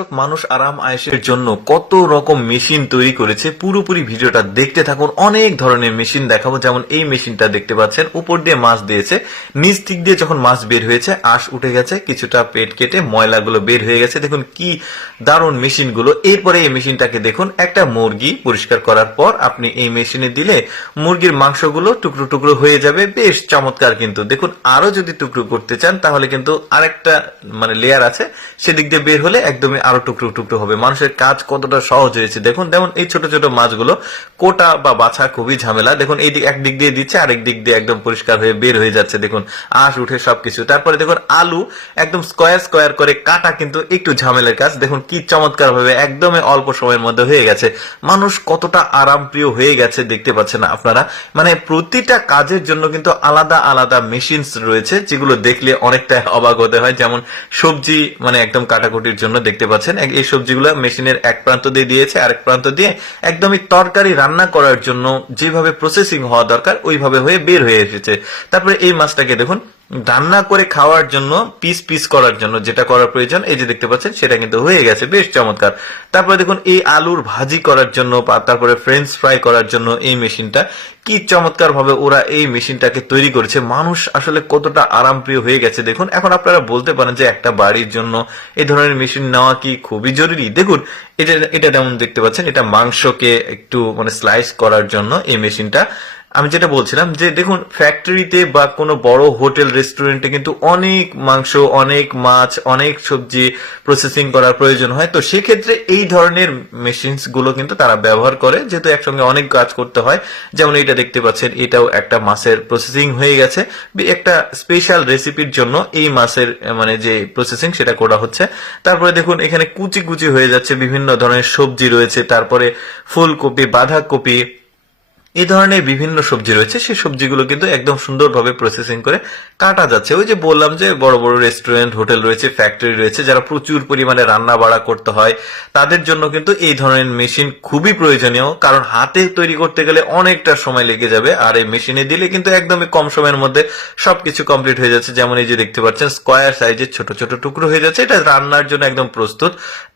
দর্শক, মানুষ আরাম আয়েসের জন্য কত রকম মেশিন তৈরি করেছে, পুরোপুরি ভিডিওটা দেখতে থাকুন। অনেক ধরনের মেশিন দেখাবো, যেমন এই মেশিনটা দেখতে পাচ্ছেন, উপর দিয়ে মাছ দিয়েছে, নিচ দিক দিয়ে যখন মাছ বের হয়েছে, আঁশ উঠে গেছে, কিছুটা পেট কেটে ময়লাগুলো বের হয়ে গেছে। দেখুন কি দারুণ মেশিনগুলো। এরপরে এই মেশিনটাকে দেখুন, একটা মুরগি পরিষ্কার করার পর আপনি এই মেশিনে দিলে মুরগির মাংসগুলো টুকরো টুকরো হয়ে যাবে। বেশ চমৎকার কিন্তু। দেখুন আরও যদি টুকরো করতে চান, তাহলে কিন্তু আরেকটা মানে লেয়ার আছে, সেদিক দিয়ে বের হলে একদমই আরও টুকরো টুকরো হবে। মানুষের কাজ কতটা সহজ হয়েছে? দেখুন, যেমন এই ছোট ছোট মাছগুলো, কোটা বা বাছা খুবই ঝামেলা। দেখুন, এই দিক একদিক দিয়ে দিচ্ছে, আরেক দিক দিয়ে একদম পরিষ্কার হয়ে বের হয়ে যাচ্ছে। দেখুন, আঁশ, উঠে সবকিছু। তারপরে দেখুন, আলু একদম স্কোয়ার স্কোয়ার করে কাটা কিন্তু একটু ঝামেলার কাজ। দেখুন, কি চমৎকার ভাবে একদমই অল্প সময়ের মধ্যে হয়ে গেছে। মানুষ কতটা আরাম প্রিয় হয়ে গেছে দেখতে পাচ্ছেন আপনারা? মানে প্রতিটা কাজের জন্য কিন্তু আলাদা আলাদা মেশিনস রয়েছে, যেগুলো দেখলে অনেকটা অবাক হতে হয়। যেমন সবজি মানে একদম কাটাকুটির জন্য দেখতে পাচ্ছেন। এক- এই সবজিগুলো মেশিনের এক প্রান্ত দিয়ে দিয়েছে, আরেক প্রান্ত দিয়ে একদমই তরকারি রান্না করার জন্য যেভাবে প্রসেসিং হওয়া দরকার, ওইভাবে হয়ে বের হয়ে এসেছে। তারপরে এই মাছটাকে দেখুন রান্না করে খাওয়ার জন্য পিস পিস করার জন্য যেটা করার প্রয়োজন, এই যে দেখতে পাচ্ছেন, সেটা কিন্তু হয়ে গেছে। বেশ চমৎকার। তারপরে দেখুন, এই আলুর ভাজি করার জন্য তারপরে ফ্রেঞ্চ ফ্রাই করার জন্য এই মেশিনটা কি চমৎকার ভাবে ওরা এই মেশিনটাকে তৈরি করেছে। মানুষ আসলে কতটা আরামপ্রিয় হয়ে গেছে। দেখুন, এখন আপনারা বলতে পারেন যে একটা বাড়ির জন্য এই ধরনের মেশিন নেওয়া কি খুবই জরুরি? দেখুন, এটা এটা যেমন দেখতে পাচ্ছেন, এটা মাংসকে একটু মানে স্লাইস করার জন্য এই মেশিনটা আমি যেটা বলছিলাম যে দেখুন ফ্যাক্টরিতে বা কোনো বড় হোটেল রেস্টুরেন্টে কিন্তু অনেক মাংস, অনেক মাছ, অনেক সবজি প্রসেসিং করার প্রয়োজন হয়। তো সেক্ষেত্রে এই ধরনের মেশিনসগুলো কিন্তু তারা ব্যবহার করে, যেহেতু একসঙ্গে অনেক কাজ করতে হয়। যেমন এটা দেখতে পাচ্ছেন, এটাও একটা মাছের প্রসেসিং হয়ে গেছে। একটা স্পেশাল রেসিপির জন্য এই মাছের মানে যে প্রসেসিং সেটা করা হচ্ছে। তারপরে দেখুন, এখানে কুচি কুচি হয়ে যাচ্ছে, বিভিন্ন ধরনের সবজি রয়েছে। তারপরে ফুলকপি, বাঁধাকপি এই ধরনের বিভিন্ন সবজি রয়েছে, সেই সবজিগুলো কিন্তু একদম সুন্দরভাবে প্রসেসিং করে কাটা যাচ্ছে। ওই যে বললাম যে বড় বড় রেস্টুরেন্ট হোটেল রয়েছে ফ্যাক্টরি রয়েছে, যারা প্রচুর পরিমাণে রান্না বাড়া করতে হয়, তাদের জন্য কিন্তু এই ধরনের মেশিন খুবই প্রয়োজনীয়, কারণ হাতে তৈরি করতে গেলে অনেকটা সময় লেগে যাবে, আর এই মেশিনে দিলে কিন্তু একদমই কম সময়ের মধ্যে সবকিছু কমপ্লিট হয়ে যাচ্ছে। যেমন এই যে দেখতে পাচ্ছেন স্কোয়ার সাইজের ছোট ছোট টুকরো হয়ে যাচ্ছে, এটা রান্নার জন্য একদম প্রস্তুত।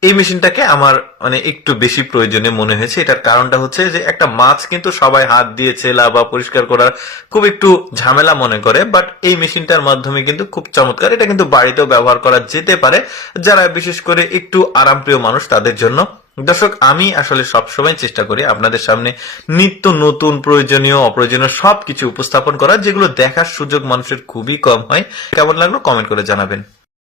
এই মেশিনটাকে আমার মানে একটু বেশি প্রয়োজনীয় মনে হয়েছে। এটার কারণটা হচ্ছে যে একটা মাছ কিন্তু সবাই হাত দিয়ে ছেলা বা পরিষ্কার করার খুব একটু ঝামেলা মনে করে বাট এই মেশিনটার মাধ্যমে কিন্তু খুব চমৎকার। এটা কিন্তু বাড়িতেও ব্যবহার করা যেতে পারে। যারা বিশেষ করে একটু আরামপ্রিয় মানুষ, তাদের জন্য। দর্শক, আমি আসলে সবসময় চেষ্টা করি আপনাদের সামনে নিত্য নতুন, প্রয়োজনীয়, অপ্রয়োজনীয় সবকিছু উপস্থাপন করার, যেগুলো দেখার সুযোগ মানুষের খুবই কম হয়। কেমন লাগল? কমেন্ট করে জানাবেন।